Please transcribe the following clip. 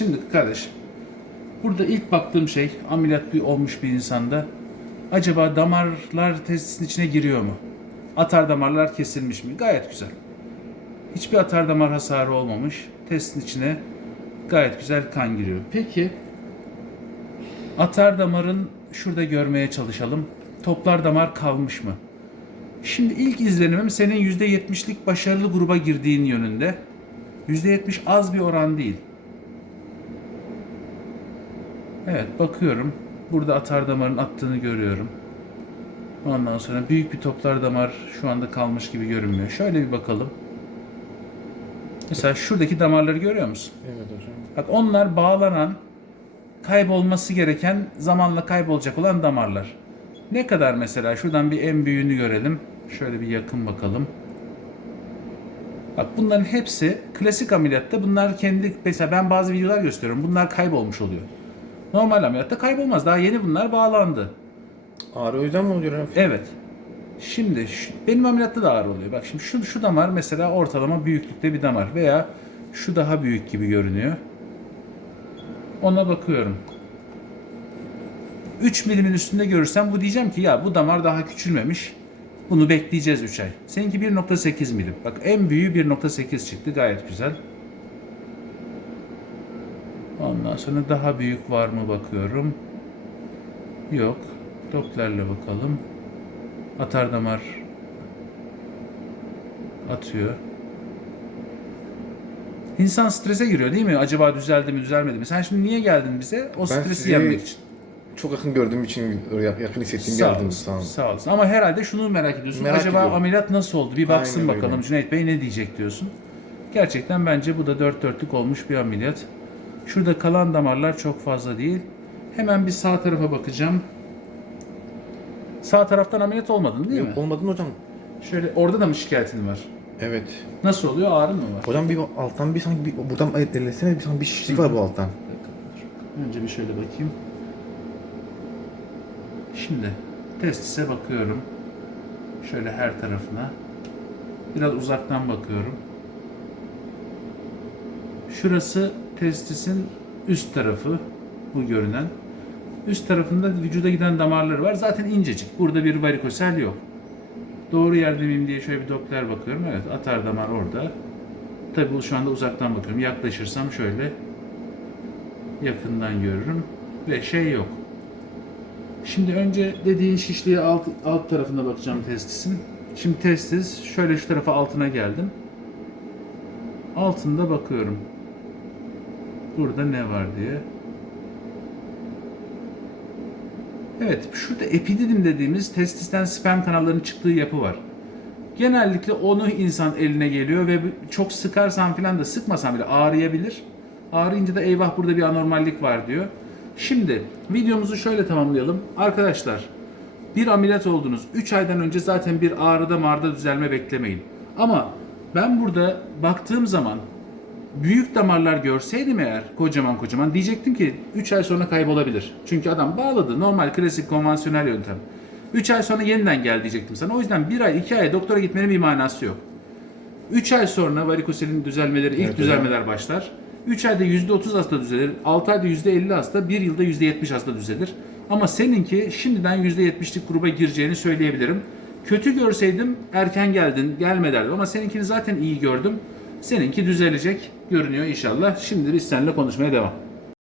şimdi kardeş. Burada ilk baktığım şey ameliyat bir olmuş bir insanda. Acaba damarlar testisin içine giriyor mu? Atar damarlar kesilmiş mi? Gayet güzel. Hiçbir atar damar hasarı olmamış. Testin içine gayet güzel kan giriyor. Peki atar damarın şurada görmeye çalışalım. Toplar damar kalmış mı? Şimdi ilk izlenimim senin %70'lik başarılı gruba girdiğin yönünde. %70 az bir oran değil. Evet bakıyorum. Burada atar damarın attığını görüyorum. Ondan sonra büyük bir toplar damar şu anda kalmış gibi görünmüyor. Şöyle bir bakalım. Mesela şuradaki damarları görüyor musun? Evet hocam. Bak onlar bağlanan, kaybolması gereken, zamanla kaybolacak olan damarlar. Ne kadar mesela? Şuradan bir en büyüğünü görelim. Şöyle bir yakın bakalım. Bak bunların hepsi klasik ameliyatta bunlar kendi mesela ben bazı videolar gösteriyorum. Bunlar kaybolmuş oluyor. Normal ameliyatta kaybolmaz. Daha yeni bunlar bağlandı. Ağrı o yüzden mi oluyor? Evet. Şimdi şu- benim ameliyatta da ağrı oluyor. Bak şimdi şu, şu damar mesela ortalama büyüklükte bir damar veya şu daha büyük gibi görünüyor. Ona bakıyorum. 3 milimin üstünde görürsem bu diyeceğim ki ya bu damar daha küçülmemiş. Bunu bekleyeceğiz 3 ay. Seninki 1.8 milim. Bak en büyüğü 1.8 çıktı. Gayet güzel. Ondan sonra daha büyük var mı bakıyorum. Yok. Dopplerle bakalım. Atar damar atıyor. İnsan strese giriyor değil mi? Acaba düzeldi mi, düzelmedi mi? Sen şimdi niye geldin bize? O stresi sizi yenmek için. Çok yakın gördüğüm için yakın hissettiğim Sağ geldim. Sağ olun. sağ olasın. Ama herhalde şunu merak ediyorsun. Merak Acaba ediyorum. ameliyat nasıl oldu? Bir baksın Aynen bakalım öyle. Cüneyt Bey ne diyecek diyorsun. Gerçekten bence bu da dört dörtlük olmuş bir ameliyat. Şurada kalan damarlar çok fazla değil. Hemen bir sağ tarafa bakacağım. Sağ taraftan ameliyat olmadın değil mi? Yok, olmadın hocam. Şöyle orada da mı şikayetin var? Evet. Nasıl oluyor? Ağrı mı var? Hocam bir alttan bir sanki bir, buradan ellesene bir sanki bir şişlik var bu alttan. Önce bir şöyle bakayım. Şimdi testise bakıyorum. Şöyle her tarafına. Biraz uzaktan bakıyorum. Şurası testisin üst tarafı. Bu görünen. Üst tarafında vücuda giden damarları var. Zaten incecik. Burada bir varikosel yok. Doğru yerde miyim diye şöyle bir doppler bakıyorum. Evet atar damar orada. Tabii bu şu anda uzaktan bakıyorum. Yaklaşırsam şöyle yakından görürüm ve şey yok. Şimdi önce dediğin şişliğe alt, alt tarafına bakacağım testisin. Şimdi testis şöyle şu tarafa altına geldim. Altında bakıyorum. Burada ne var diye. Evet, şurada epididim dediğimiz testisten sperm kanallarının çıktığı yapı var. Genellikle onu insan eline geliyor ve çok sıkarsan falan da sıkmasan bile ağrıyabilir. Ağrıyınca da eyvah burada bir anormallik var diyor. Şimdi videomuzu şöyle tamamlayalım. Arkadaşlar bir ameliyat oldunuz. 3 aydan önce zaten bir ağrıda marda düzelme beklemeyin. Ama ben burada baktığım zaman büyük damarlar görseydim eğer kocaman kocaman diyecektim ki 3 ay sonra kaybolabilir. Çünkü adam bağladı. Normal klasik konvansiyonel yöntem. 3 ay sonra yeniden gel diyecektim sana. O yüzden 1 ay 2 ay doktora gitmenin bir manası yok. 3 ay sonra varikoselin düzelmeleri, ilk Evet, düzelmeler başlar. 3 ayda %30 hasta düzelir, 6 ayda %50 hasta, 1 yılda %70 hasta düzelir. Ama seninki şimdiden %70'lik gruba gireceğini söyleyebilirim. Kötü görseydim erken geldin, gelme derdim ama seninkini zaten iyi gördüm. Seninki düzelecek görünüyor inşallah. Şimdi biz seninle konuşmaya devam.